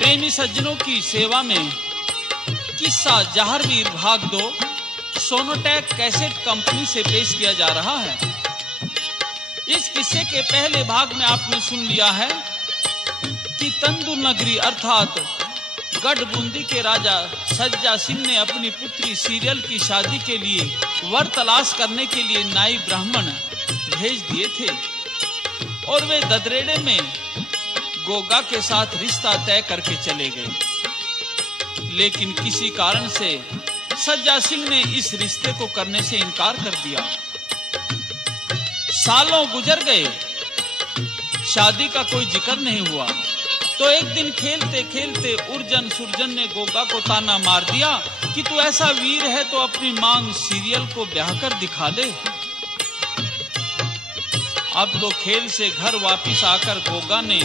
प्रेमी सज्जनों की सेवा में किस्सा जहारवीर भाग 2 सोनोटेक कैसेट कंपनी से पेश किया जा रहा है। इस किस्से के पहले भाग में आपने सुन लिया है कि तंदूर नगरी अर्थात गढ़ बूंदी के राजा सज्जा सिंह ने अपनी पुत्री सीरियल की शादी के लिए वर तलाश करने के लिए नाई ब्राह्मण भेज दिए थे और वे ददरेड़े में गोगा के साथ रिश्ता तय करके चले गए। लेकिन किसी कारण से सज्जा सिंह ने इस रिश्ते को करने से इनकार कर दिया। सालों गुजर गए, शादी का कोई जिक्र नहीं हुआ। तो एक दिन खेलते खेलते उर्जन सुरजन ने गोगा को ताना मार दिया कि तू ऐसा वीर है तो अपनी मांग सीरियल को ब्याह कर दिखा दे। अब तो खेल से घर वापिस आकर गोगा ने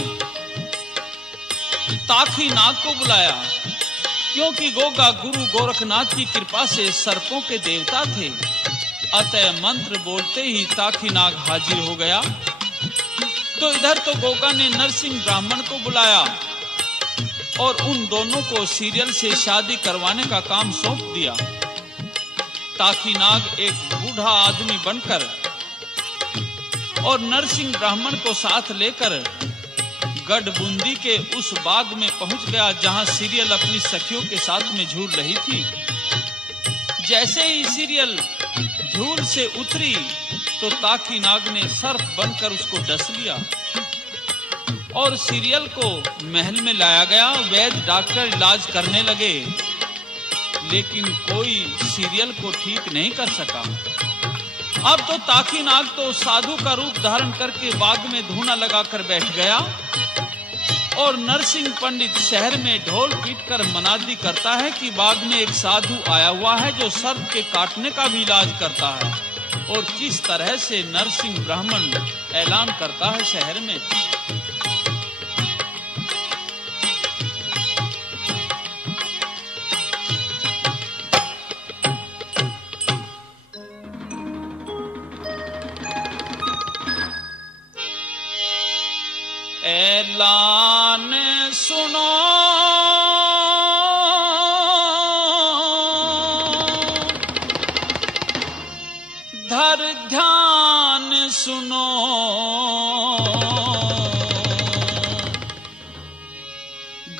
ताखी नाग को बुलाया, क्योंकि गोगा गुरु गोरखनाथ की कृपा से सर्पों के देवता थे। अतः मंत्र बोलते ही ताखी नाग हाजिर हो गया। तो इधर तो गोगा ने नरसिंह ब्राह्मण को बुलाया और उन दोनों को सीरियल से शादी करवाने का काम सौंप दिया। ताखी नाग एक बूढ़ा आदमी बनकर और नरसिंह ब्राह्मण को साथ लेकर गढ़ बूंदी के उस बाग में पहुंच गया जहां सीरियल अपनी सखियों के साथ में झूल रही थी। जैसे ही सीरियल झूल से उतरी तो ताखी नाग ने सर्प बनकर उसको डस लिया और सीरियल को महल में लाया गया। वैद्य डॉक्टर इलाज करने लगे, लेकिन कोई सीरियल को ठीक नहीं कर सका। अब तो ताखी नाग तो साधु का रूप धारण करके बाग में धूना लगाकर बैठ गया और नरसिंह पंडित शहर में ढोल पीटकर मनादी करता है कि बाग में एक साधु आया हुआ है जो सर्प के काटने का भी इलाज करता है। और किस तरह से नरसिंह ब्राह्मण ऐलान करता है शहर में। ऐलान सुनो धर ध्यान सुनो,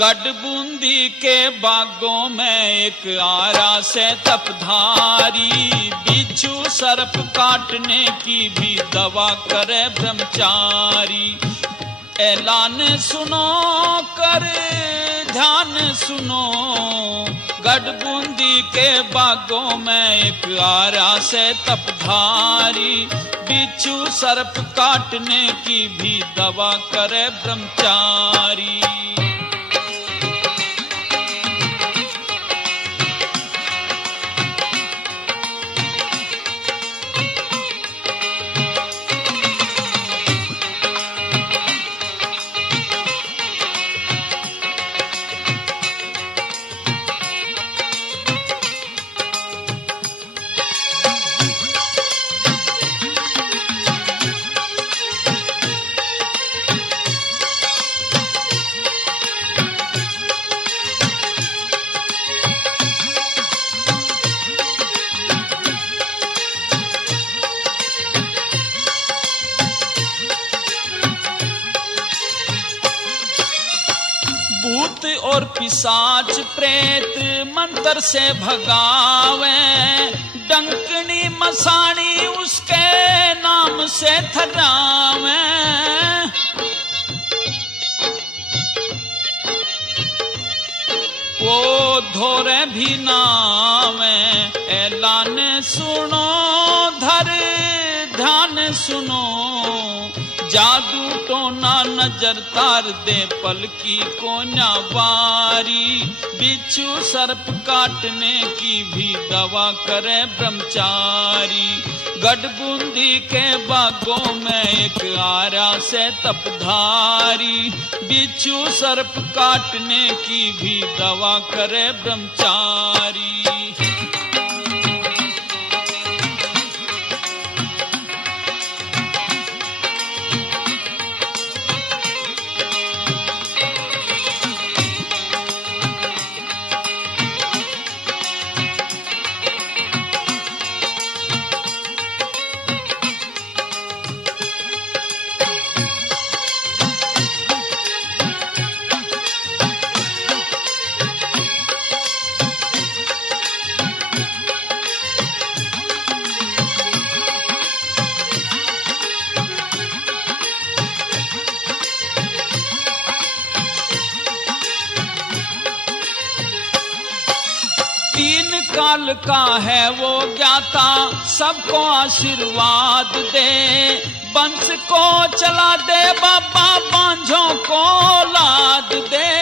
गढ़ बूंदी के बागों में एक आरा से तपधारी, बिच्छू सर्प काटने की भी दवा करे ब्रह्मचारी। ऐलान सुनो कर ध्यान सुनो, गढ़ बूंदी के बागों में एक आरा से तपधारी, बिच्छू सर्प काटने की भी दवा करे ब्रह्मचारी। और पिशाच प्रेत मंत्र से भगावे, डंकनी मसाणी उसके नाम से थरावे। वो धोरे भी नावे। ऐलान सुनो धर ध्यान सुनो, जादू टोना नजर तार दे पलकी को न्यावारी, बिच्छू सर्प काटने की भी दवा करे ब्रह्मचारी। गढ़ बूंदी के बागों में एक आरा से तपधारी, बिच्छू सर्प काटने की भी दवा करे ब्रह्मचारी। काल का है वो ज्ञाता, सबको आशीर्वाद दे। वंश को चला दे बाबा, बांझों को लाद दे।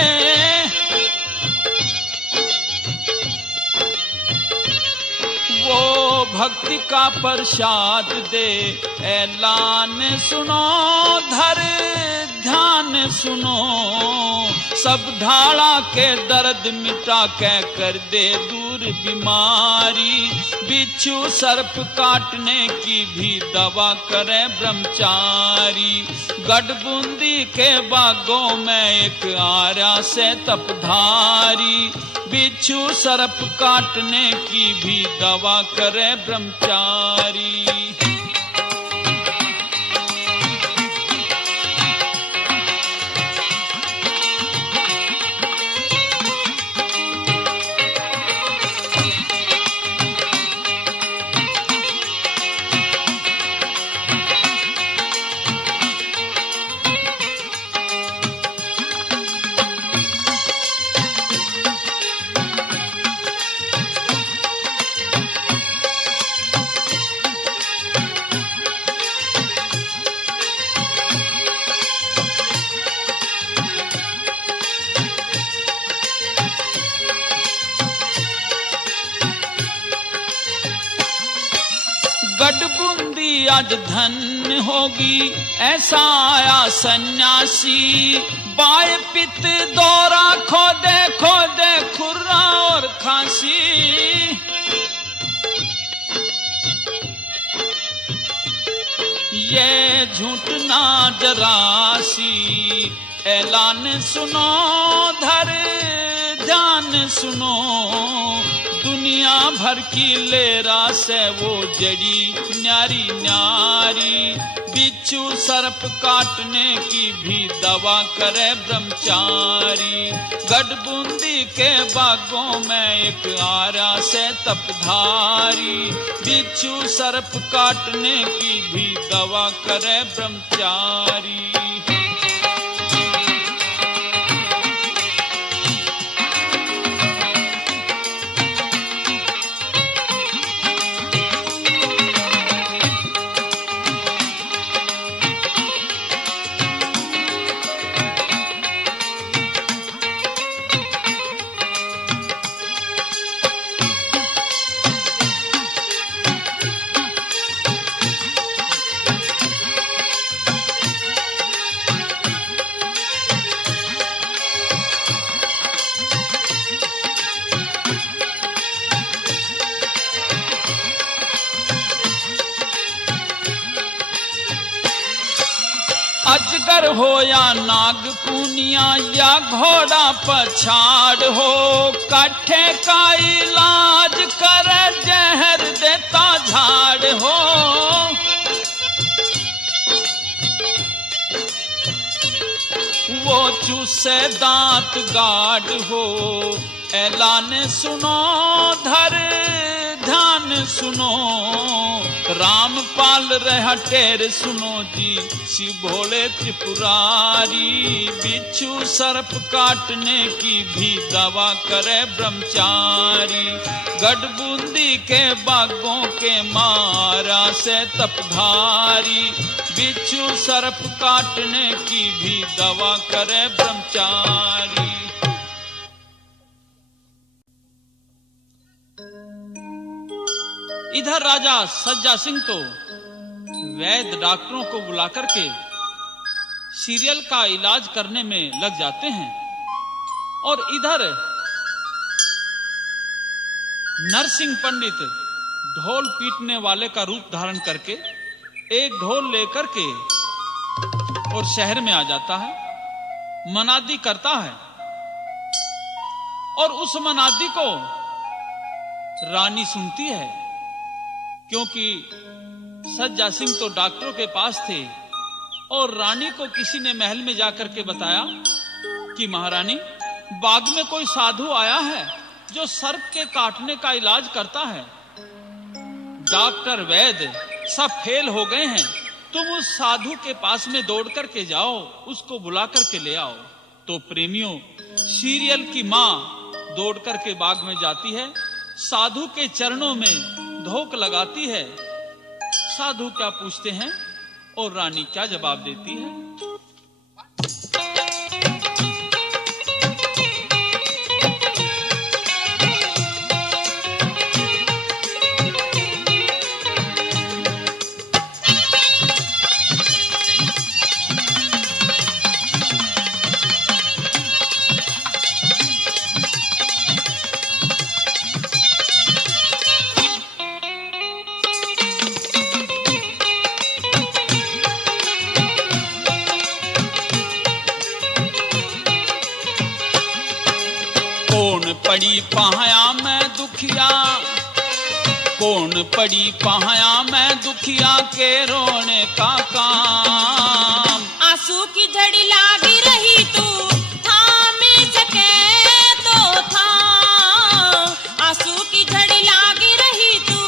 वो भक्ति का प्रसाद दे। ऐलान सुनो धर ध्यान सुनो, सब ढाला के दर्द मिटा के कर दे दूर बीमारी। बिच्छू सर्प काटने की भी दवा करे ब्रह्मचारी। गढ़बूंदी के बागों में एक आर्या से तपधारी। बिच्छू सर्प काटने की भी दवा करे ब्रह्मचारी। गढ़बूंदी आज धन होगी, ऐसा आया सन्यासी। बाय पित दौरा खो दे खुर्रा और खांसी। ये झूठ ना जरासी। ऐलान सुनो धर ध्यान सुनो, दुनिया भर की लेरा से वो जड़ी न्यारी न्यारी। बिच्छू सर्प काटने की भी दवा करे ब्रह्मचारी। गढ़बूंदी के बागों में एक आर्या से तपधारी। बिच्छू सर्प काटने की भी दवा करे ब्रह्मचारी। अजगर हो या नाग पूनिया या घोड़ा पछाड़ हो, काठे का इलाज कर जहर देता झाड़ हो। वो चूसे दांत गाढ़ हो। ऐलान सुनो धर ध्यान सुनो, रामपाल रहा टेर सुनो जी शिव भोले त्रिपुरारी। बिच्छू सर्प काटने की भी दवा करे ब्रह्मचारी। गढ़बूंदी के बागों के मारा से तपधारी। बिच्छू सर्प काटने की भी दवा करे ब्रह्मचारी। इधर राजा सज्जा सिंह तो वैद्य डॉक्टरों को बुलाकर के सीरियल का इलाज करने में लग जाते हैं, और इधर नरसिंह पंडित ढोल पीटने वाले का रूप धारण करके एक ढोल लेकर के और शहर में आ जाता है, मनादी करता है। और उस मनादी को रानी सुनती है, क्योंकि सज्जा सिंह तो डॉक्टरों के पास थे और रानी को किसी ने महल में जाकर के बताया कि महारानी, बाग में कोई साधु आया है जो सर्प के काटने का इलाज करता है। डॉक्टर वैद्य सब फेल हो गए हैं, तुम उस साधु के पास में दौड़ करके जाओ, उसको बुला करके ले आओ। तो प्रेमियों, सीरियल की मां दौड़ करके बाग में जाती है साधु के चरणों में धोख लगाती है। साधु क्या पूछते हैं और रानी क्या जवाब देती है। पड़ी पाया मैं दुखिया, कौन पड़ी पाया मैं दुखिया के रोने का काम। आंसू की झड़ी लागी रही तू थाम सके तो थाम, आंसू की झड़ी लागी रही तू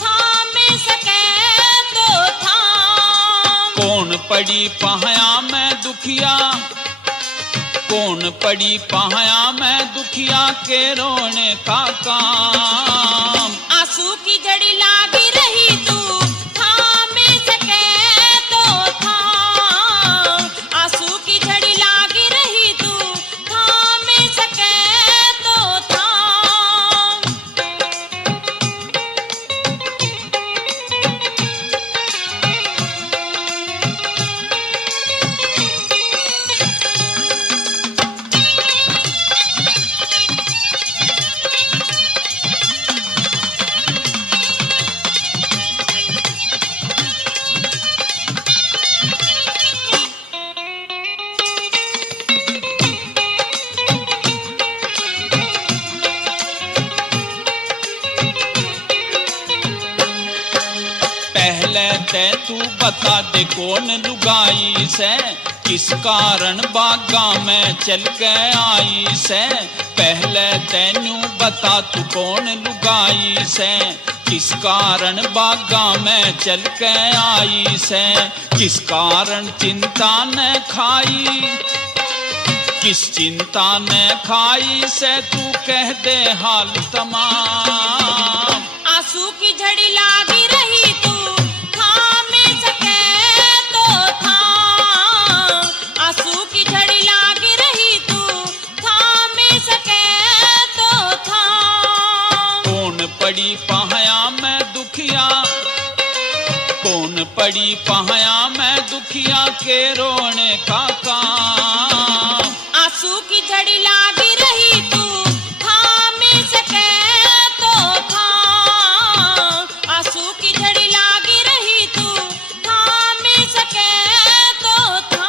थाम सके तो थाम। कौन पड़ी पाया मैं दुखिया, कौन पड़ी पाया मैं दुखिया के रोने का काम। आंसू की झड़ी लागी रही तू थाम सके तो थाम, आंसू की झड़ी लागी रही तू थाम सके तो थाम। तू बता दे कौन लुगाई से, किस कारण बागा में चल के आई से। पहले तेनू बता तू कौन लुगाई से, किस कारण बागा में चल के आई से। किस कारण चिंता न खाई, किस चिंता न खाई से तू कह दे हाल तमाम। आंसू की झड़ी लागी रही तू थाम सके तो थाम, आंसू की झड़ी लागी रही तू थाम सके तो थाम। कौन पड़ी पाया मैं दुखिया, कौन पड़ी पाया मैं दुखिया के रोने का काम। आंसू की झड़ी लागी रही तू थाम सके तो थाम, आंसू की झड़ी लागी रही तू थाम सके तो थाम।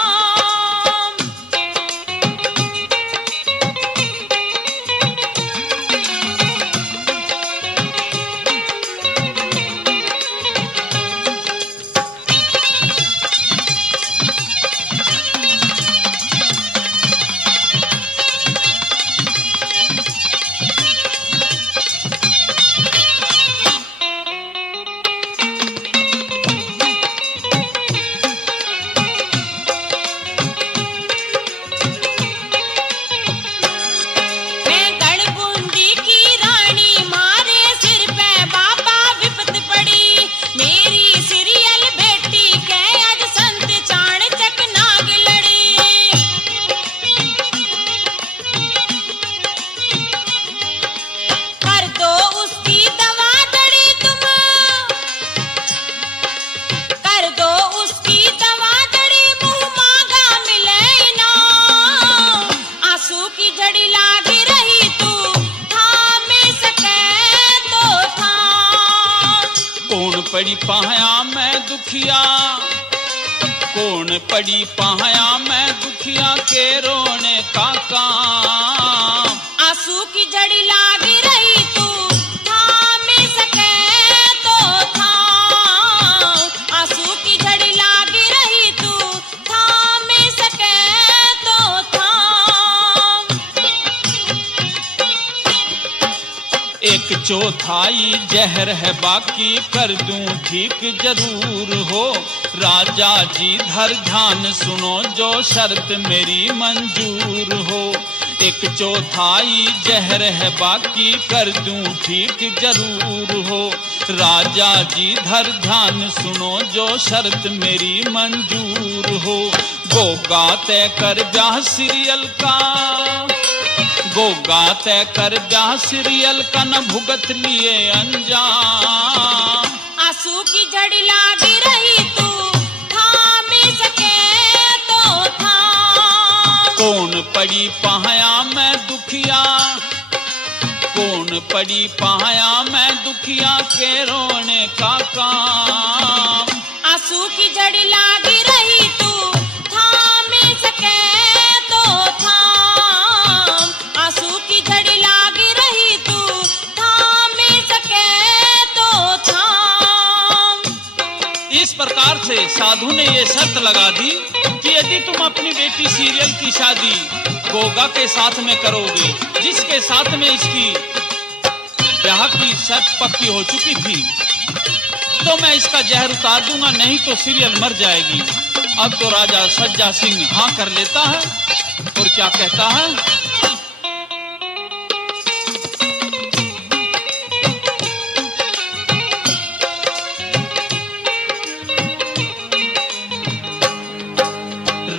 पड़ी पाया मैं दुखिया, कौन पड़ी पाया मैं दुखिया के रोने का काम। आंसू की झड़ी लागी रही तू थाम सके तो थाम, आंसू की झड़ी लागी रही तू थाम सके तो थाम। एक चौथाई जहर है बाकी कर दूं ठीक जरूर हो। राजा जी धर ध्यान सुनो जो शर्त मेरी मंजूर हो। एक चौथाई जहर है बाकी कर दूं ठीक जरूर हो। राजा जी धर ध्यान सुनो जो शर्त मेरी मंजूर हो। गोगा तय कर ब्याह सीरियल का, गोगा तय कर ब्याह सीरियल का न भुगत लिए अंजाम। आंसू की झड़ी लागी रही तू थाम सके तो थाम। कौन पड़ी पहाया मैं दुखिया, कौन पड़ी पहाया मैं दुखिया के रोने का काम। आंसू की झड़ी लागी रही तू थाम सके तो थाम। आंसू की झड़ी लागी रही तू थाम सके तो थाम। इस प्रकार से साधु ने ये शर्त लगा दी कि यदि तुम अपनी बेटी सीरियल की शादी गोगा के साथ में करोगे, जिसके साथ में इसकी ब्याह की शर्त पक्की हो चुकी थी, तो मैं इसका जहर उतार दूंगा, नहीं तो सीरियल मर जाएगी। अब तो राजा सज्जा सिंह हाँ कर लेता है और क्या कहता है,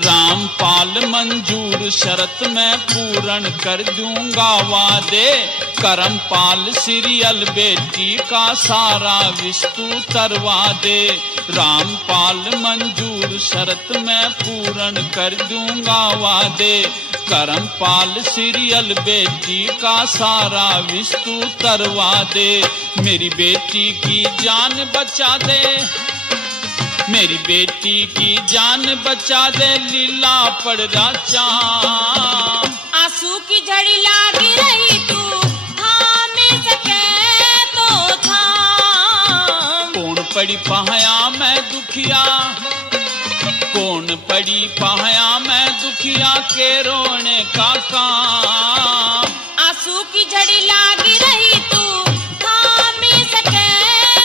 रामपाल मंजूर शरत मैं पूर्ण कर दूंगा वादे। करमपाल सीरियल बेटी का सारा विस्तु तरवा दे। रामपाल मंजूर शरत मैं पूर्ण कर दूंगा वादे। करमपाल सीरियल बेटी का सारा विस्तु तरवा दे। मेरी बेटी की जान बचा दे, मेरी बेटी की जान बचा दे, लीला पड़ राजा। आंसू की झड़ी लागी रही तू थाम सके तो थाम। कौन पड़ी पहाया मैं दुखिया, कौन पड़ी पहाया मैं दुखिया के रोने का काम। आंसू की झड़ी लागी रही तू थाम सके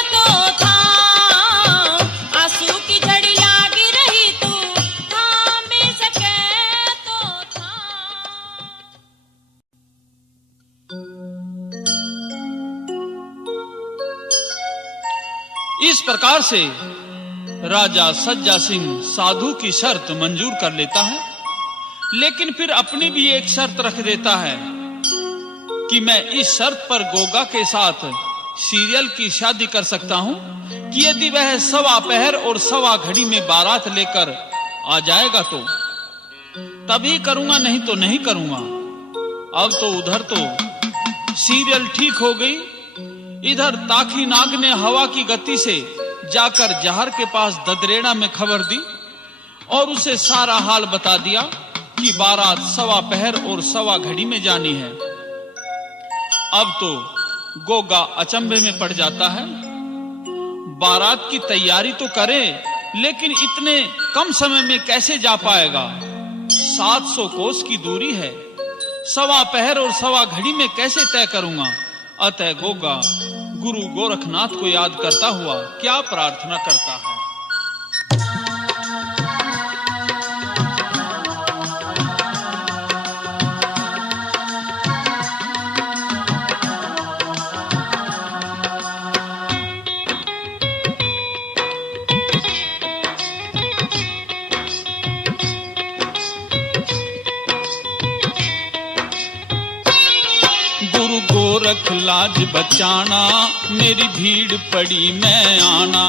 तो थाम। आंसू की झड़ी लागी रही तू थाम सके तो थाम। इस प्रकार से राजा सज्जा सिंह साधु की शर्त मंजूर कर लेता है, लेकिन फिर अपनी भी एक शर्त रख देता है कि मैं इस शर्त पर गोगा के साथ सीरियल की शादी कर सकता हूं कि यदि वह सवा पहर और सवा घड़ी में बारात लेकर आ जाएगा तो तभी करूंगा, नहीं तो नहीं करूंगा। अब तो उधर तो सीरियल ठीक हो गई, इधर ताखी नाग ने हवा की गति से जाकर जहर के पास ददरेड़ा में खबर दी और उसे सारा हाल बता दिया कि बारात सवा पहर और सवा घड़ी में जानी है। अब तो गोगा अचंभे में पड़ जाता है। बारात की तैयारी तो करे, लेकिन इतने कम समय में कैसे जा पाएगा? 700 कोस की दूरी है, सवा पहर और सवा घड़ी में कैसे तय करूंगा? अतः गोगा गुरु गोरखनाथ को याद करता हुआ क्या प्रार्थना करता है, गोरख लाज बचाना मेरी भीड़ पड़ी मैं आना।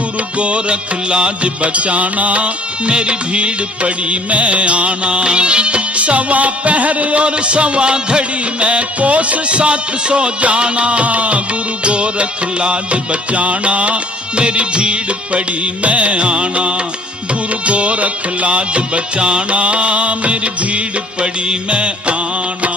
गुरु गोरख लाज बचाना मेरी भीड़ पड़ी मैं आना। सवा पहर और सवा घड़ी में कोस 700 जाना। गुरु गोरख लाज बचाना मेरी भीड़ पड़ी मैं आना। गुरु गोरख लाज बचाना मेरी भीड़ पड़ी मैं आना।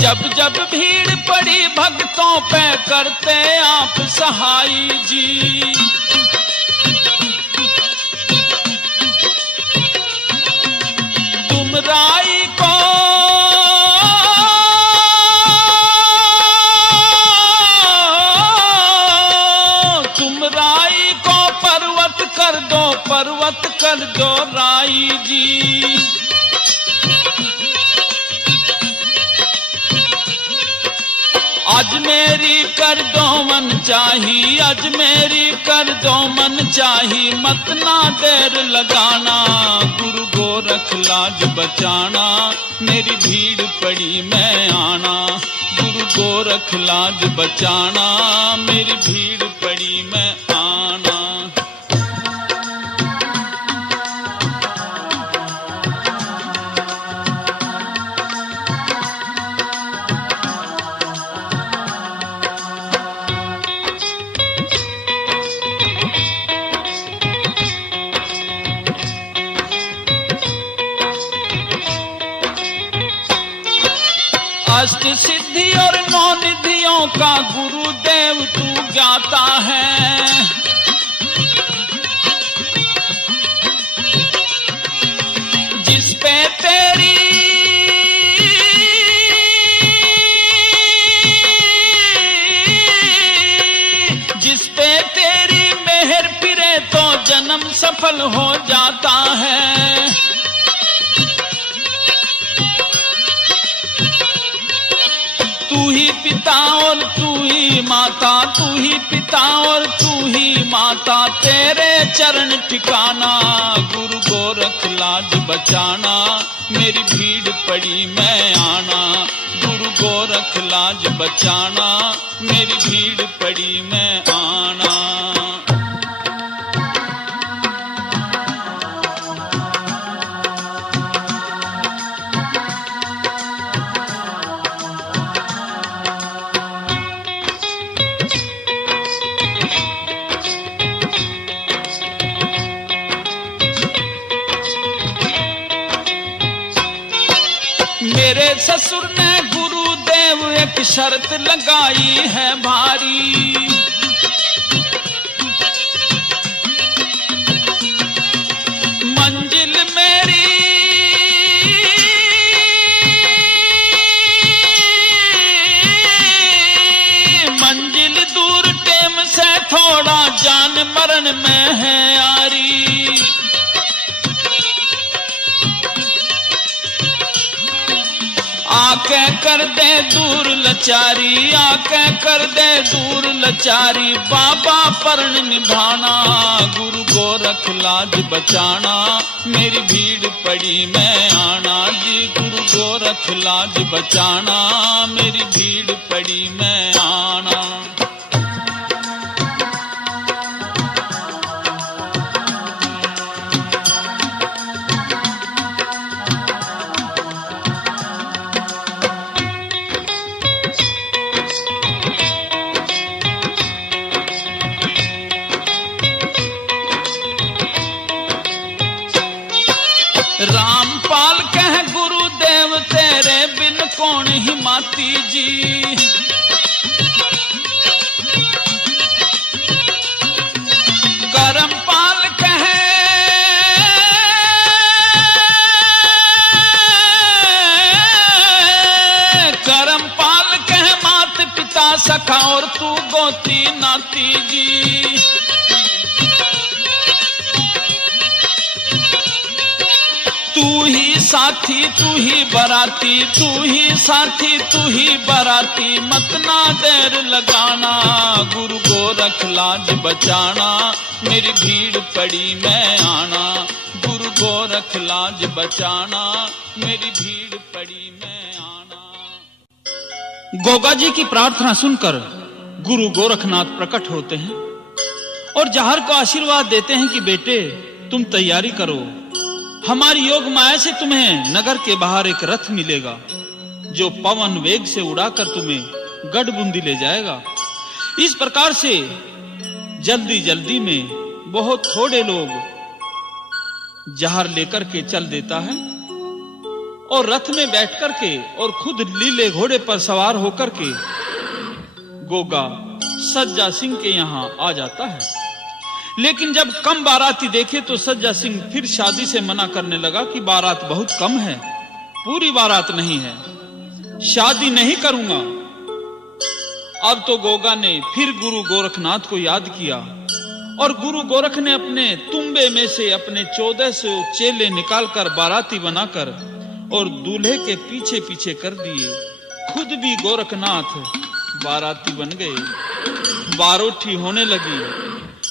जब जब भीड़ पड़ी भक्तों पे करते आप सहाई जी। तुम राई को पर्वत कर दो राई जी। आज मेरी कर दो मन चाही, आज मेरी कर दो मन चाही, मत ना देर लगाना गुरु गोरख लाज बचाना, मेरी भीड़ पड़ी मैं आना गुरु गोरख लाज बचाना, मेरी भीड़ पड़ी मैं आना। अष्ट सिद्धि और नौ निधियों का गुरुदेव तू ज्ञाता है, जिस पे तेरी मेहर फिरे तो जन्म सफल हो जाता है। तू ही पिता और तू ही माता, तू ही पिता और तू ही माता, तेरे चरण ठिकाना गुरु गोरख लाज बचाना, मेरी भीड़ पड़ी मैं आना गुरु गोरख लाज बचाना, मेरी भीड़ पड़ी मैं आना। मेरे ससुर ने गुरुदेव एक शर्त लगाई है भारी, मंजिल मेरी मंजिल दूर टेम से थोड़ा जान मरण में है यारी। आके कर दे दूर लचारी, आके कर दे दूर लचारी, बाबा परण निभाना गुरु गोरख लाज बचाना, मेरी भीड़ पड़ी मैं आना जी गुरु गोरख लाज बचाना, मेरी भीड़ पड़ी मैं आना। रामपाल कह गुरुदेव तेरे बिन कौन हिमाती जी, करमपाल कहे मात पिता सखा और तू गोती नाती जी। तू ही साथी तू ही बराती, तू ही साथी तू ही बराती, मत ना देर लगाना गुरु गोरख लाज बचाना, मेरी भीड़ पड़ी मैं आना गुरु गोरख लाज बचाना, मेरी भीड़ पड़ी मैं आना। गोगा जी की प्रार्थना सुनकर गुरु गोरखनाथ प्रकट होते हैं और जहर को आशीर्वाद देते हैं कि बेटे तुम तैयारी करो, हमारी योग माया से तुम्हें नगर के बाहर एक रथ मिलेगा जो पवन वेग से उड़ाकर तुम्हें गढ़बुंदी ले जाएगा। इस प्रकार से जल्दी जल्दी में बहुत थोड़े लोग जहर लेकर के चल देता है और रथ में बैठ करके और खुद लीले घोड़े पर सवार होकर के गोगा सज्जा सिंह के यहाँ आ जाता है। लेकिन जब कम बाराती देखे तो सज्जा सिंह फिर शादी से मना करने लगा कि बारात बहुत कम है, पूरी बारात नहीं है, शादी नहीं करूंगा। अब तो गोगा ने फिर गुरु गोरखनाथ को याद किया और गुरु गोरख ने अपने तुम्बे में से अपने 1400 चेले निकालकर बाराती बनाकर और दूल्हे के पीछे पीछे कर दिए। खुद भी गोरखनाथ बाराती बन गए। बारोठी होने लगी।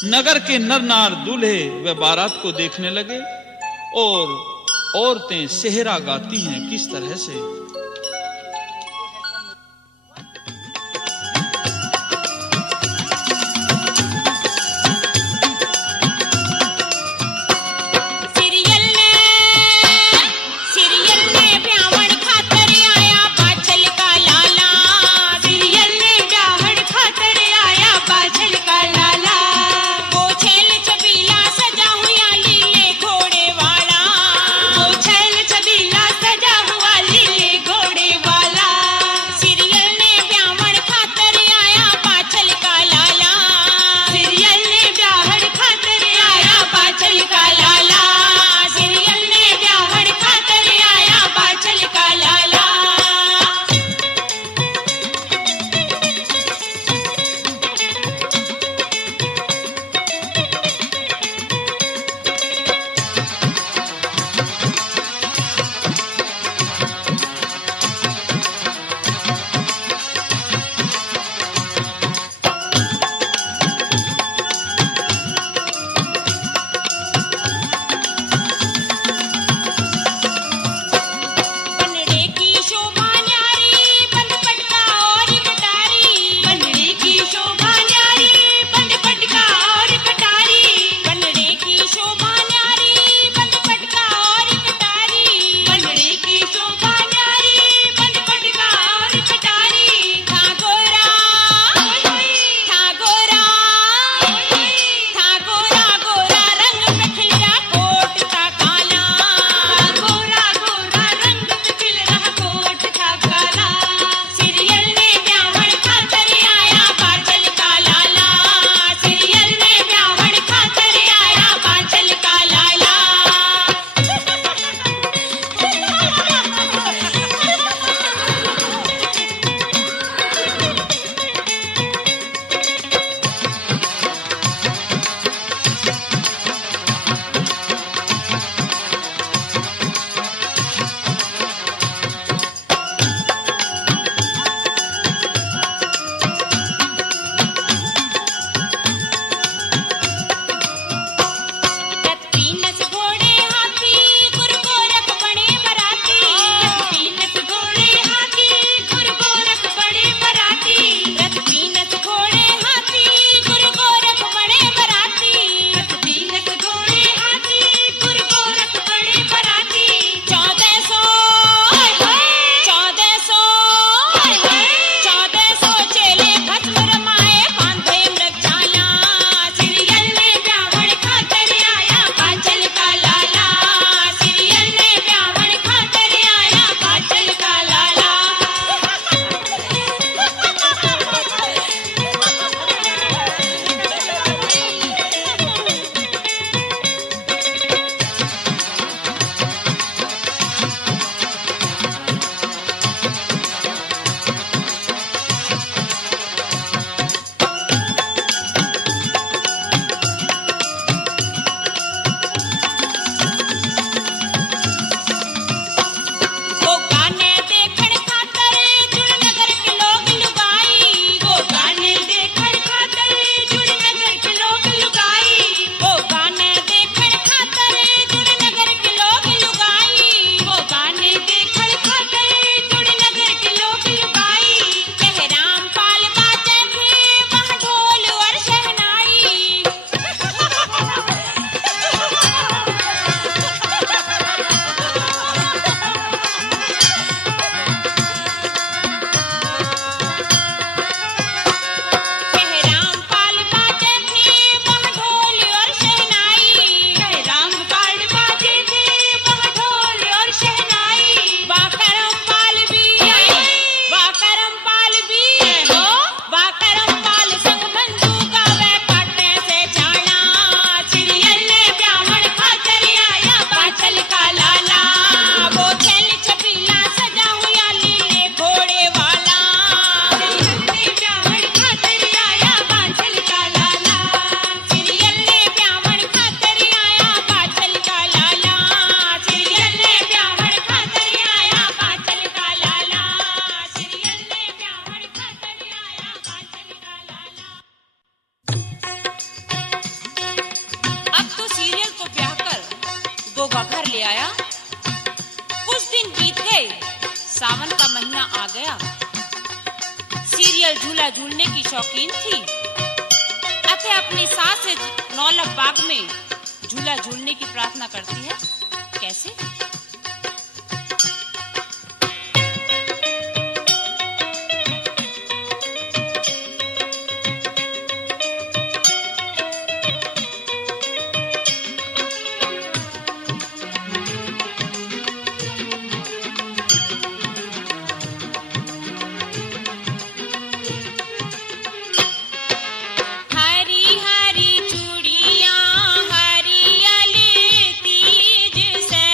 नगर के नर नार दूल्हे व बारात को देखने लगे और औरतें सेहरा गाती हैं किस तरह से। गोगा घर ले आया। कुछ दिन बीत गए, सावन का महीना आ गया। सीरियल झूला झूलने की शौकीन थी, अतः अपनी सास से नौलख बाग में झूला झूलने की प्रार्थना करती है। कैसे? हरी हरी चूड़ियां हरियल तीज से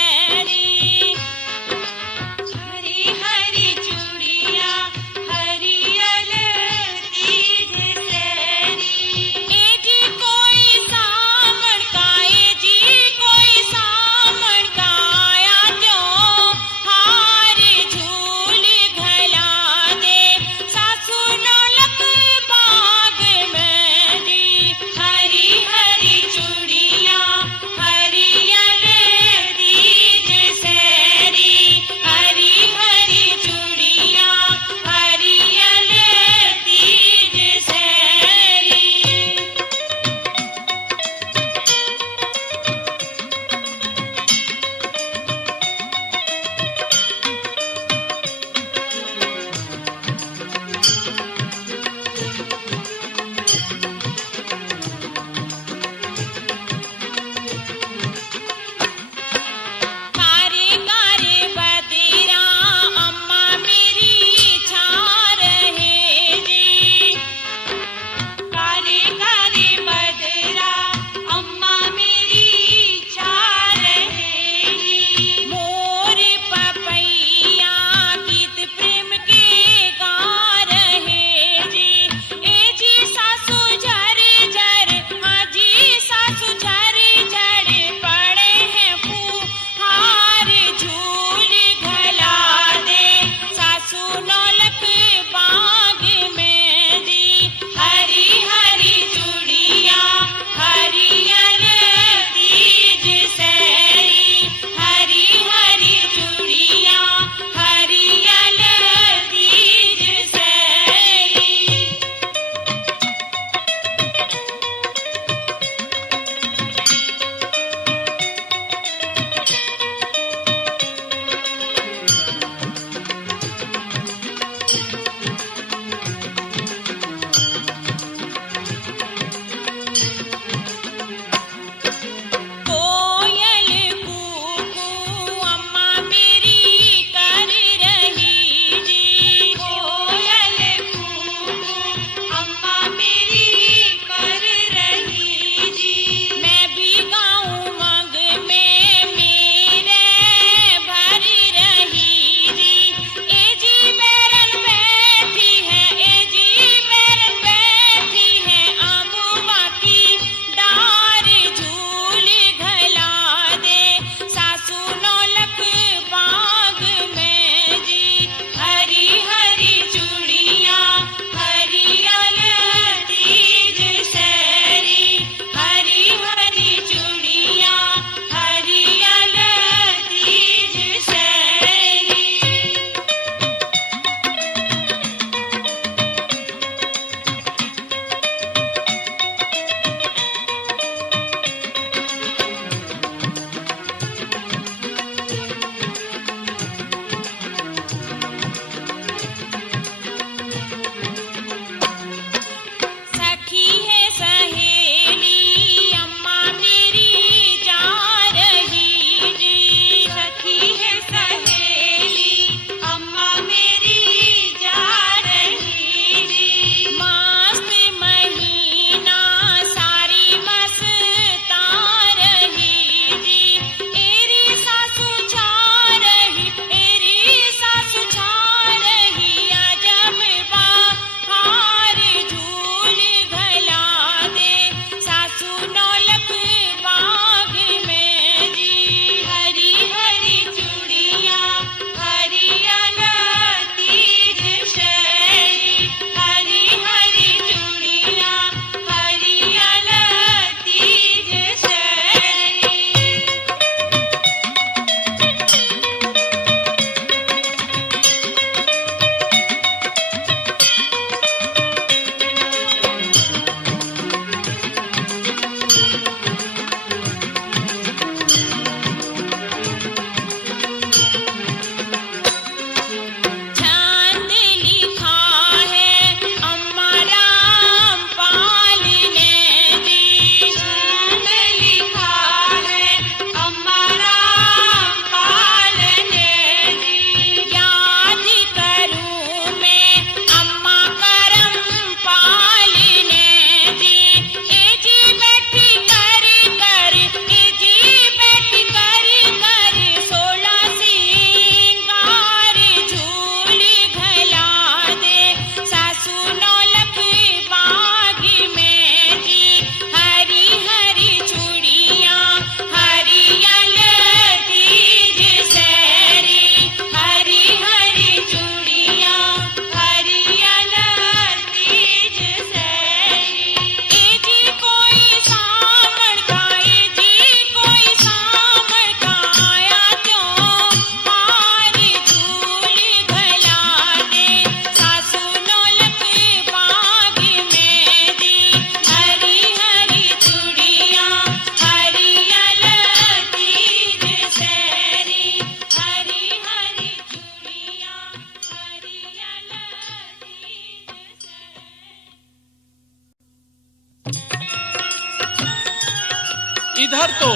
इधर तो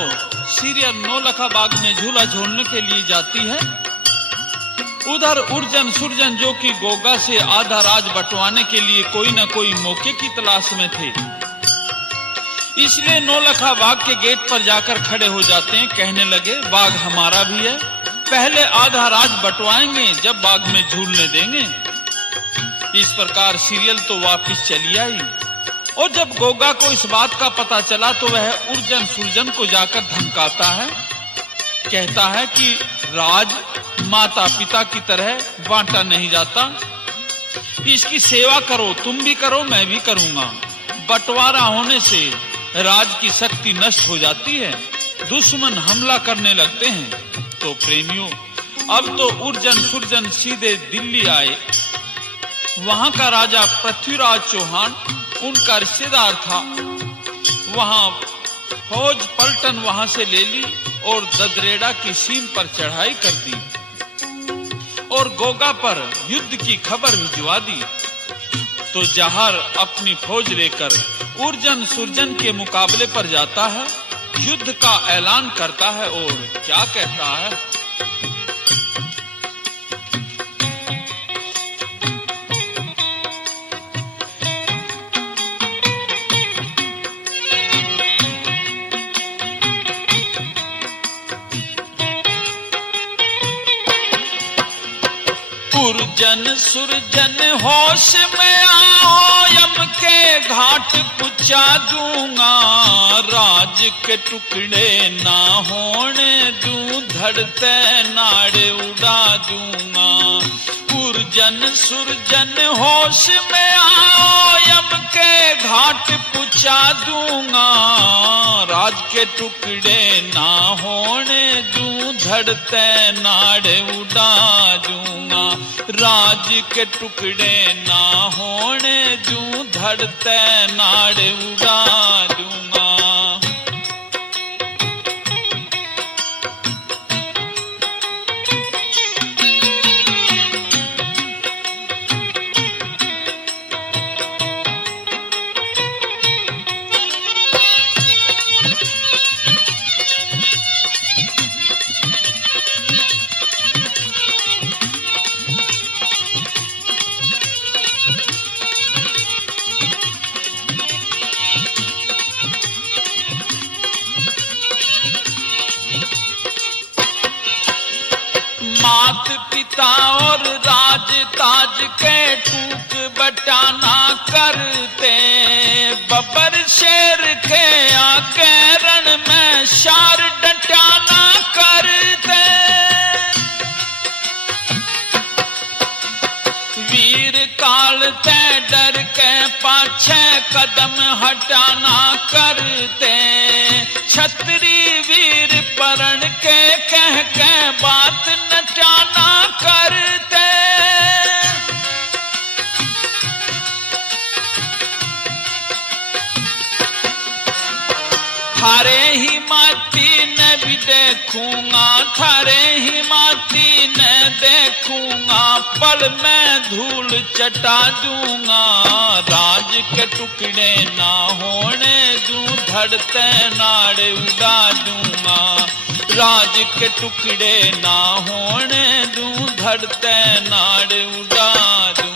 सीरियल नौलखा बाग में झूला झूलने के लिए जाती है, उधर उर्जन सुरजन जो कि गोगा से आधा राज बंटवाने के लिए कोई न कोई मौके की तलाश में थे, इसलिए नौलखा बाग के गेट पर जाकर खड़े हो जाते हैं। कहने लगे बाग हमारा भी है, पहले आधा राज बंटवाएंगे जब बाग में झूलने देंगे। इस प्रकार सीरियल तो वापस चली आई और जब गोगा को इस बात का पता चला तो वह उर्जन सुरजन को जाकर धमकाता है, कहता है कि राज माता पिता की तरह बांटा नहीं जाता, इसकी सेवा करो, तुम भी करो मैं भी करूंगा। बंटवारा होने से राज की शक्ति नष्ट हो जाती है, दुश्मन हमला करने लगते हैं। तो प्रेमियों, अब तो उर्जन सुरजन सीधे दिल्ली आए। वहां का राजा पृथ्वीराज चौहान उनका रिश्तेदार था। वहां फौज पलटन वहां से ले ली और ददरेड़ा की सीम पर चढ़ाई कर दी और गोगा पर युद्ध की खबर भिजवा दी। तो जहार अपनी फौज लेकर उर्जन सुरजन के मुकाबले पर जाता है, युद्ध का ऐलान करता है और क्या कहता है, उर्जन सुरजन होश में आओ, यम के घाट पुचा दूंगा, राज के टुकड़े ना होने दूं, धड़ते नाड़े उड़ा दूंगा। उर्जन सुरजन होश में आओ, यम के घाट पुचा दूंगा, राज के टुकड़े ना होने दूं, धड़ते नाड़े उड़ा दूंगा। राज के टुकड़े ना होने दूं, धड़ते नाड़े उड़ा दूंगा। मात पिता और राज ताज के टूक बटाना करते, बबर शेर के आके रण में शार डटाना करते। वीर काल ते डर के पाछे कदम हटाना करते, छतरी वीर परण के कह के बात नटाना करते। थारे ही माटी ने भी देखूंगा, थारे ही माटी ने देखूंगा, पल में धूल चटा दूंगा, राज के टुकड़े ना होने दूं, धड़ते नाड़े उड़ा दूंगा। राज के टुकड़े ना होने दूं, धड़ते नाड़े उड़ा दूंगा।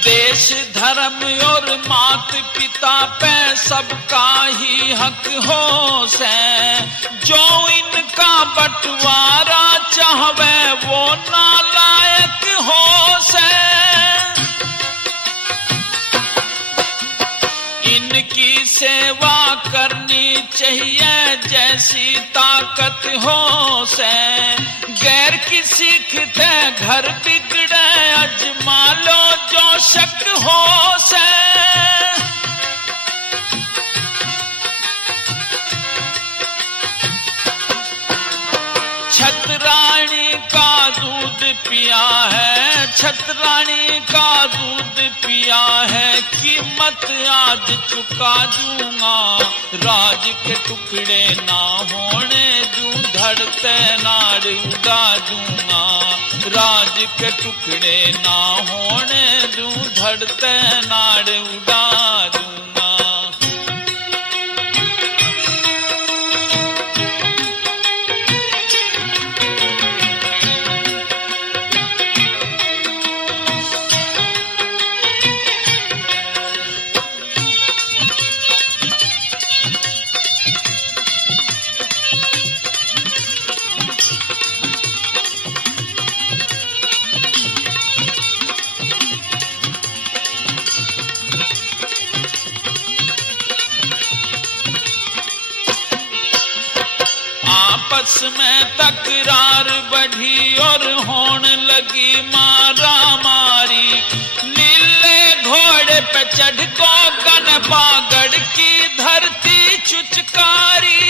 देश धर्म और मात पिता पे सबका ही हक हो से, जो इनका बंटवारा चाहवे वो नालायक हो से। इनकी सेवा करनी चाहिए जैसी ताकत हो से, गैर की सीखते घर बिगड़े अजमा लो जो शक हो से। पिया है, छतरानी का दूध पिया है, कीमत आज चुका दूंगा, राज के टुकड़े ना होने दूं, धड़ते नाड़ उड़ा दूंगा, राज के टुकड़े ना होने दूं, धड़ते नाड़ उड़ा दूंगा। आपस में तकरार बढ़ी और होने लगी मारा मारी, नीले घोड़े पे चढ़ को गन बागड़ की धरती चुचकारी,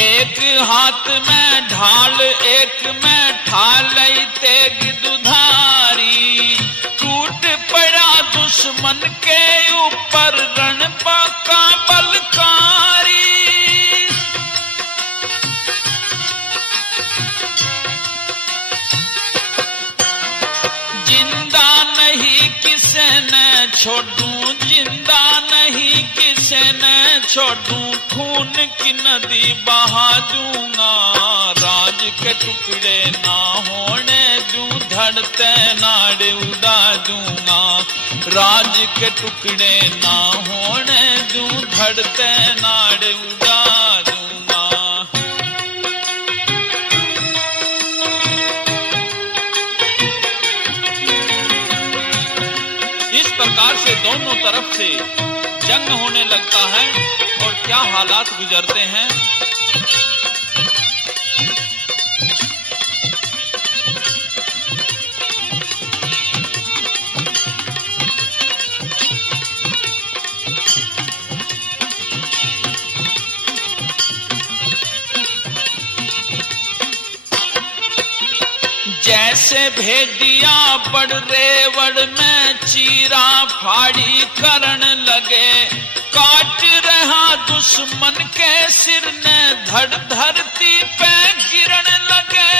एक हाथ में ढाल एक में ठालई तेग दुधारी, टूट पड़ा दुश्मन के ऊपर रण पका बलकारी, जिंदा नहीं किसे न छोड़ूं, जिंदा नहीं किसे न छोड़ूं, खून की नदी बहा दूंगा, राज के टुकड़े ना होने दूं, धड़ते नाड़ उड़ा दूंगा, राज के टुकड़े ना होने दूं, धड़ते नाड़ उड़ा दूंगा। इस प्रकार से दोनों तरफ से जंग होने लगता है और क्या हालात गुजरते हैं। जैसे भेदिया बड़ रेवड़ में चीरा फाड़ी करन लगे, काट रहा दुश्मन के सिर ने धड़ धरती पे गिरन लगे,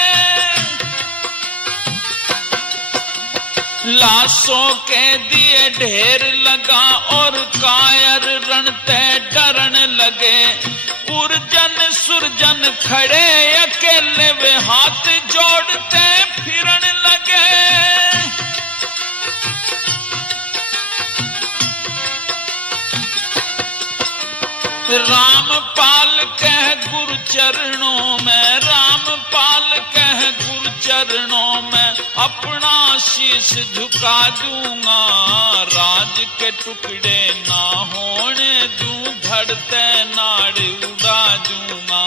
लाशों के दिए ढेर लगा और कायर रणते डरन लगे, उर्जन सुरजन खड़े अकेले वे हाथ जोड़ते फिरन लगे, रामपाल कह गुरु चरणों में, रामपाल कह गुरु चरणों में, अपना शीश झुका दूंगा, राज के टुकड़े ना होने दूं, धड़ते नाड़ उड़ा दूंगा,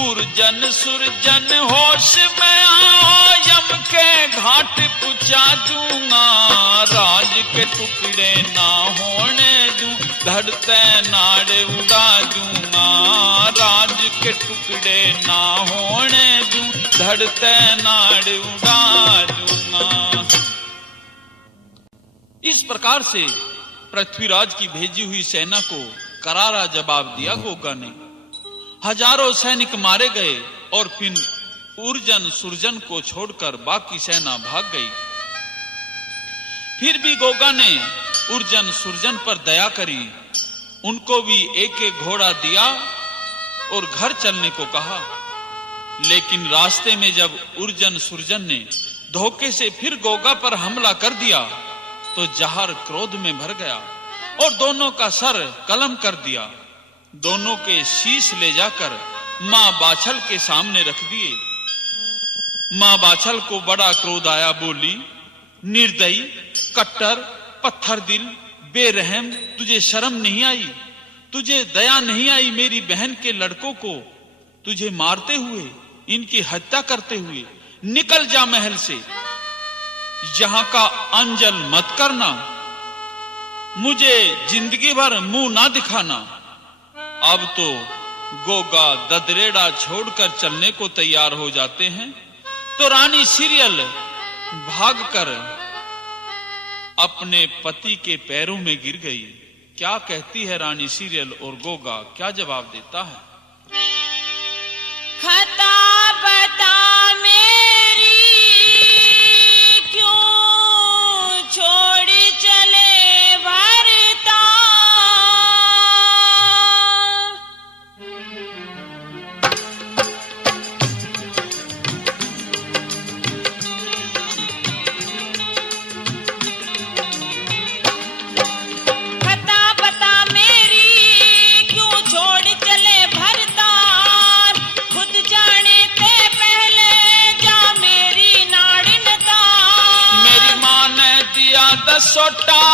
उर्जन सुरजन होश में आओ, यम के घाट पुचा दूंगा, राज के टुकड़े ना होने दूं, धड़ते नाड़ उड़ा दूंगा, राज के टुकड़े ना होने दूं, धड़ते नाड़ उड़ा दूंगा। इस प्रकार से पृथ्वीराज की भेजी हुई सेना को करारा जवाब दिया गोगा ने। हजारों सैनिक मारे गए और फिर उर्जन सुरजन को छोड़कर बाकी सेना भाग गई। फिर भी गोगा ने उर्जन सुरजन पर दया करी, उनको भी एक एक घोड़ा दिया और घर चलने को कहा। लेकिन रास्ते में जब उर्जन सुरजन ने धोखे से फिर गोगा पर हमला कर दिया तो जहर क्रोध में भर गया और दोनों का सर कलम कर दिया। दोनों के शीश ले जाकर मां बाछल के सामने रख दिए। मां बाछल को बड़ा क्रोध आया, बोली, निर्दयी, कट्टर, पत्थर दिल, बेरहम, तुझे शर्म नहीं आई? तुझे दया नहीं आई मेरी बहन के लड़कों को तुझे मारते हुए, इनकी हत्या करते हुए? निकल जा महल से, यहां का अंजल मत करना, मुझे जिंदगी भर मुंह ना दिखाना। अब तो गोगा ददरेड़ा छोड़कर चलने को तैयार हो जाते हैं तो रानी सीरियल भागकर अपने पति के पैरों में गिर गई। क्या कहती है रानी सीरियल और गोगा क्या जवाब देता है? खता बता मेरी क्यों छोड़ चले भरता। खता बता मेरी क्यों छोड़ चले भरता। खुद जाने ते पहले जा मेरी नाड़नता। मेरी माँ ने दिया दसोटा,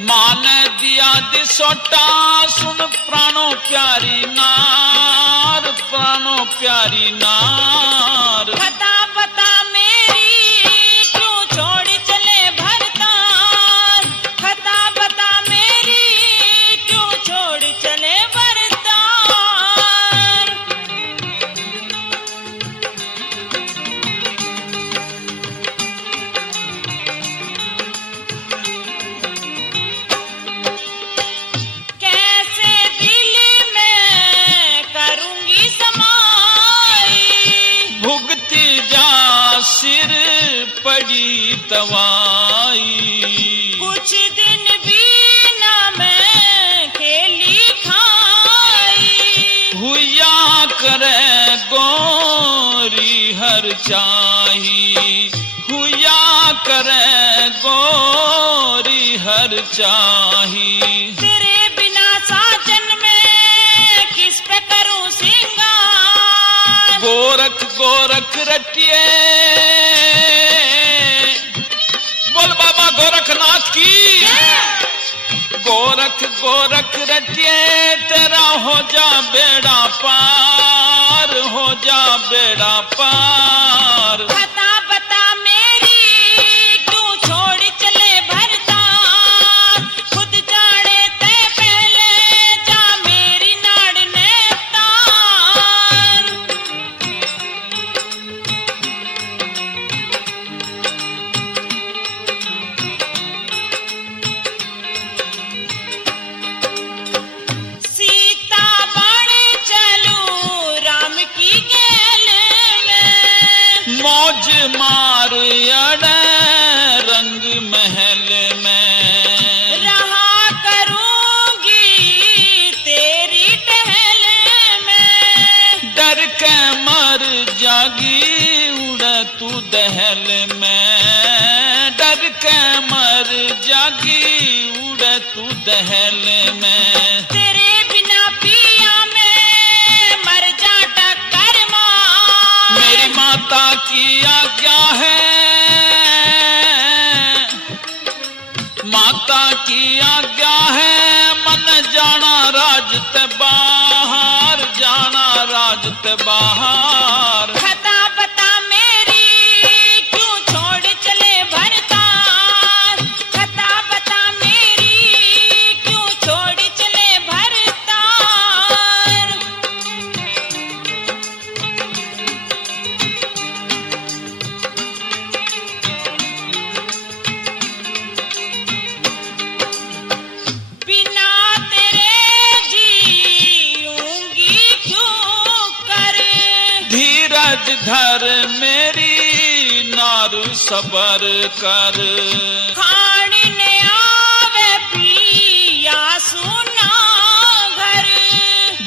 माँ ने दिया दिसोटा, सुन प्राणों प्यारी नार, प्राणों प्यारी नार। खता बता मेरी क्यों छोड़ चले भरता। खता बता मेरी क्यों छोड़ चले भरता। कैसे दिल में करूंगी समाई। भुगती जा सिर पड़ी तवाई। कुछ दिन भी ना मैं खेली खाई। हुआ करे गोरी हर चाही, हुआ करे गोरी हर चाही। तेरे बिना साजन में किस पे करूं सिंगार। गोरख गोरख रटिए, बोल बाबा गोरखनाथ की। गोरख गोरख रटिए, तेरा हो जा बेड़ा पार, हो जा बेड़ा पार। खता बता मेरी क्यों छोड़ चले भरता। खुद जाने ते पहले जा मेरी नाड़ने तार। सीता बन चलूं राम की गेल में। मौज मार अड़े रंग महल में। रहा करूंगी तेरी टहल में। डर के मर जागी उड़ तू दहल में। डर के मर जागी उड़ तू दहल में। तेरे बिना पिया मैं मर जा टक्कर मार। मेरी माता की आज्ञा है, माता की आज्ञा है, मन जाना राज ते बाहर, जाना राज ते बाहर। खता बता मेरी क्यों छोड़ चले भरता। खता बता मेरी क्यों छोड़ चले भरता। बिना तेरे जीऊंगी क्यों कर। धीरज धर मेरी नार सबर कर। खान ने आवे पिया सुना घर।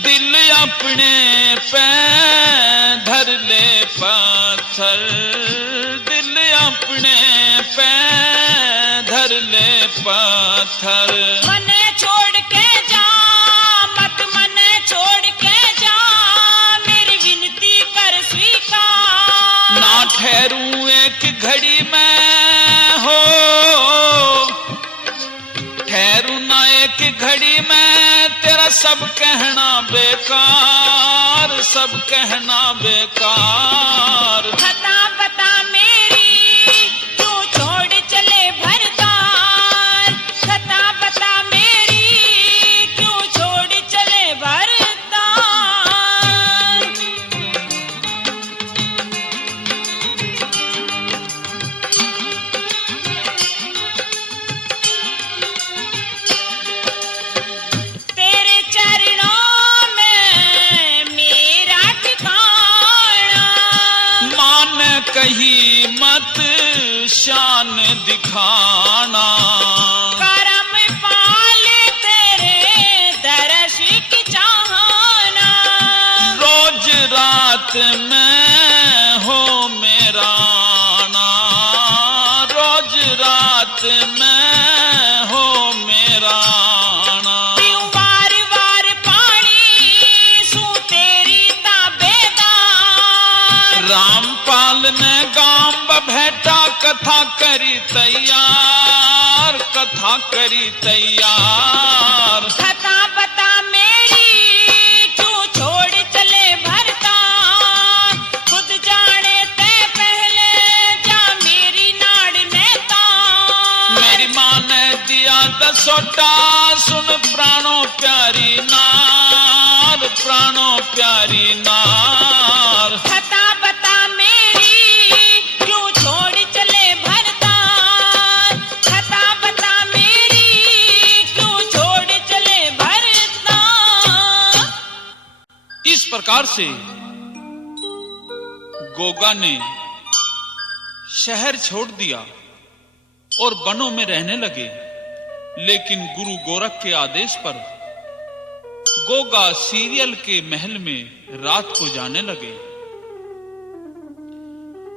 दिल अपने पे धर ले पत्थर, दिल अपने पे धर ले पत्थर। मने छोड़ के जा मत, मने छोड़ के जा मेरी विनती कर स्वीकार। ना ठहरूं एक घड़ी में हो, ठहरूं ना एक घड़ी में, तेरा सब कहना बेकार, सब कहना बेकार। खता बता मेरी क्यों छोड़ चले भरतार। खता बता मेरी क्यों कही मत शान दिखाना, करम पाल तेरे दर्श की चाहना, रोज रात में हो मेरा आना, रोज रात में हो मेरा आना। क्यों वार वार पानी सू तेरी ताबेदार, रामपाल ने गांव भेटा कथा करी तैयार, कथा करी तैयार। कथा बता मेरी क्यों छोड़ चले भरता, खुद जाने ते पहले जा मेरी नाड़ नेता। मेरी माँ ने दिया दसोटा सुन प्राणों प्यारी नार, प्राणों प्यारी नार। कथा बता मेरी क्यों छोड़ चले भरता, कथा बता मेरी क्यों छोड़ चले भरता। इस प्रकार से गोगा ने शहर छोड़ दिया और वनों में रहने लगे, लेकिन गुरु गोरख के आदेश पर गोगा सीरियल के महल में रात को जाने लगे।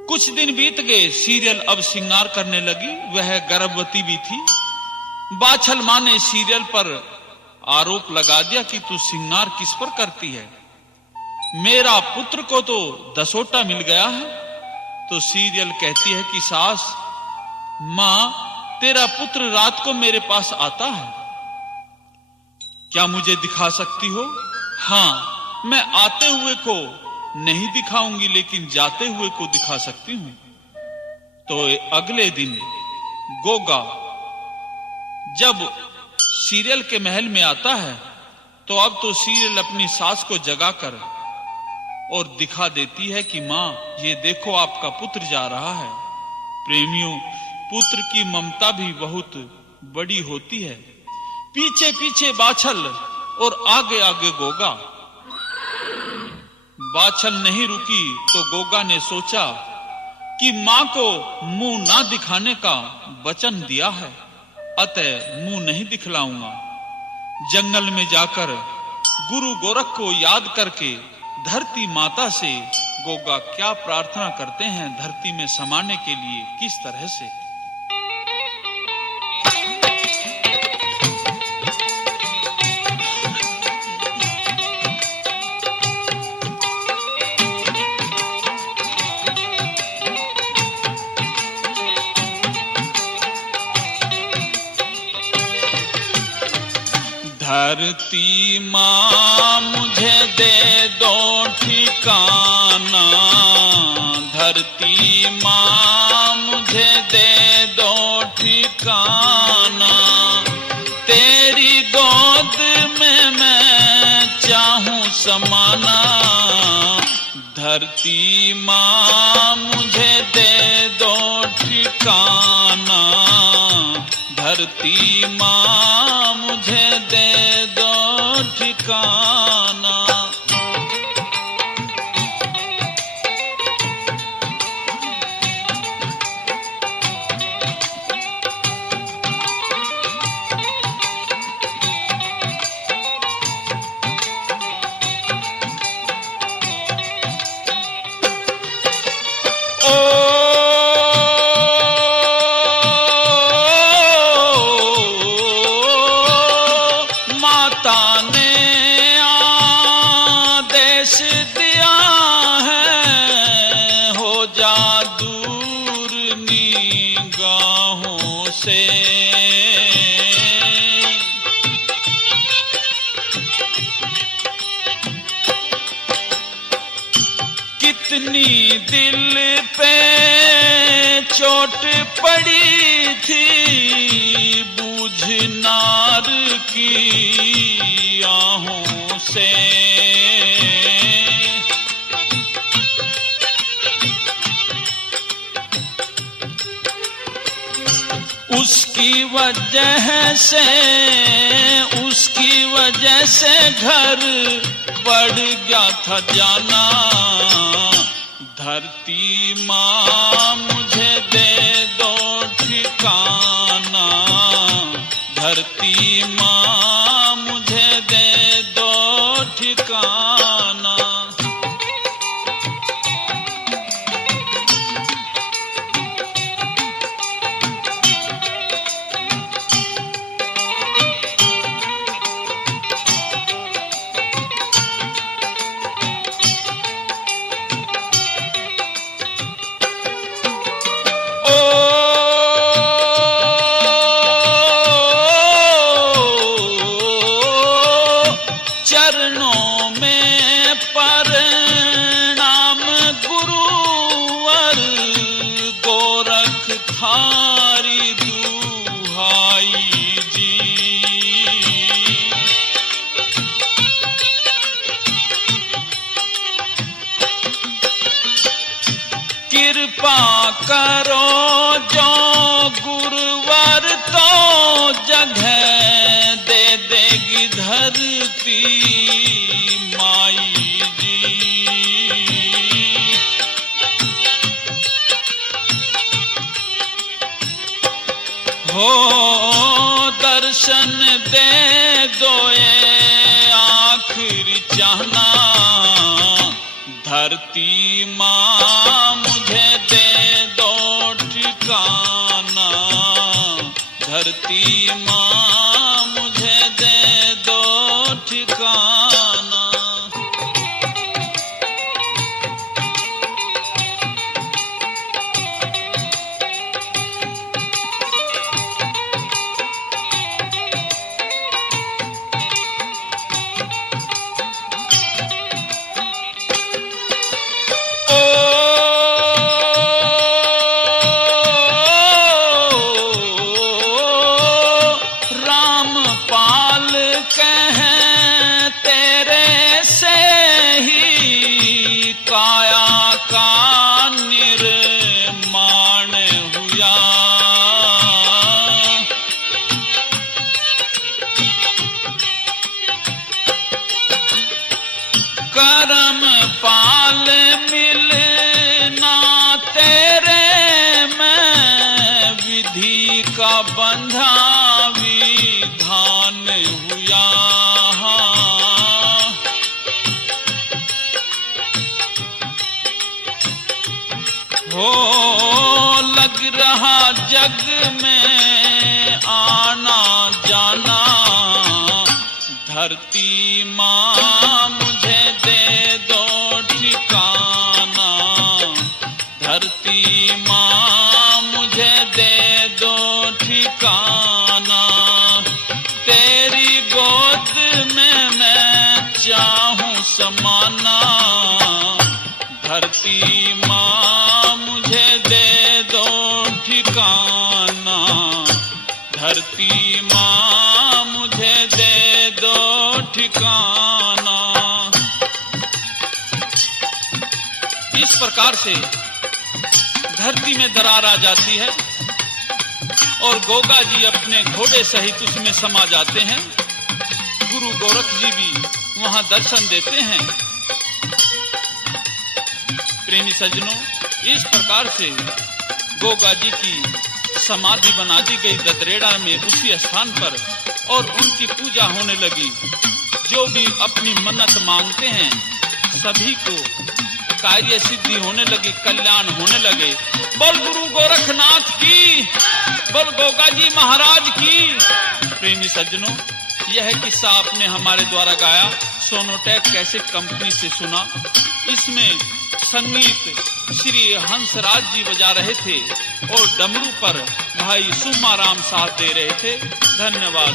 कुछ दिन बीत गए, सीरियल अब श्रृंगार करने लगी, वह गर्भवती भी थी। बाछल मां ने सीरियल पर आरोप लगा दिया कि तू श्रृंगार किस पर करती है, मेरा पुत्र को तो दसोटा मिल गया है। तो सीरियल कहती है कि सास मां, तेरा पुत्र रात को मेरे पास आता है, क्या मुझे दिखा सकती हो? हाँ, मैं आते हुए को नहीं दिखाऊंगी, लेकिन जाते हुए को दिखा सकती हूं। तो अगले दिन गोगा जब सीरियल के महल में आता है, तो अब तो सीरियल अपनी सास को जगाकर और दिखा देती है कि मां, ये देखो आपका पुत्र जा रहा है। प्रेमियों, पुत्र की ममता भी बहुत बड़ी होती है। पीछे पीछे बाछल और आगे आगे गोगा। बाछल नहीं रुकी तो गोगा ने सोचा कि मां को मुंह ना दिखाने का वचन दिया है, अतः मुंह नहीं दिखलाऊंगा। जंगल में जाकर गुरु गोरख को याद करके धरती माता से गोगा क्या प्रार्थना करते हैं धरती में समाने के लिए, किस तरह से। धरती माँ मुझे दे दो ठिकाना, धरती माँ मुझे दे दो ठिकाना, तेरी गोद में मैं चाहूं समाना। धरती माँ मुझे दे दो ठिकाना, धरती माँ मुझे दे दो ठिकाना। कितनी दिल पे चोट पड़ी थी, बूझ नार की आहों से। उसकी वजह से घर बढ़ गया था जाना। धरती धरती माँ मुझे दे दो ठिकाना, धरती माँ मुझे दे दो ठिकाना। चरणों में प्रणाम गुरुवर, गोरख थारी दुहाई जी। कृपा करो जो गुरुवर तो जगह दे देगी धरती माई जी। हो दर्शन दे दो ये आखिरी चाहना, धरती माँ मुझे दे दो ठिकाना, धरती माँ मुझे दे दो ठिकाना। काया का निर्माण हुआ, करम पाल मिलना तेरे में, विधि का बंधा विधान हुआ। हो लग रहा जग में आना जाना, धरती माँ मुझे दे दो ठिकाना, धरती माँ मुझे दे दो ठिकाना। तेरी गोद में मैं चाहूं समाना, धरती माँ मुझे दे दो ठिकाना, धरती माँ मुझे दे दो ठिकाना। इस प्रकार से धरती में दरार आ जाती है और गोगा जी अपने घोड़े सहित उसमें समा जाते हैं। गुरु गोरख जी भी वहां दर्शन देते हैं। प्रेमी सज्जनों, इस प्रकार से गोगा जी की समाधि बना दी गई ददरेड़ा में उसी स्थान पर, और उनकी पूजा होने लगी। जो भी अपनी मन्नत मांगते हैं सभी को कार्य सिद्धि होने लगी, कल्याण होने लगे। बोल गुरु गोरखनाथ की, बोल गोगा जी महाराज की। प्रेमी सज्जनों, यह किस्सा आपने हमारे द्वारा गाया, सोनोटेक कैसेट कंपनी से सुना। इसमें संगीत श्री हंसराज जी बजा रहे थे और डमरू पर भाई सुमाराम साथ दे रहे थे। धन्यवाद।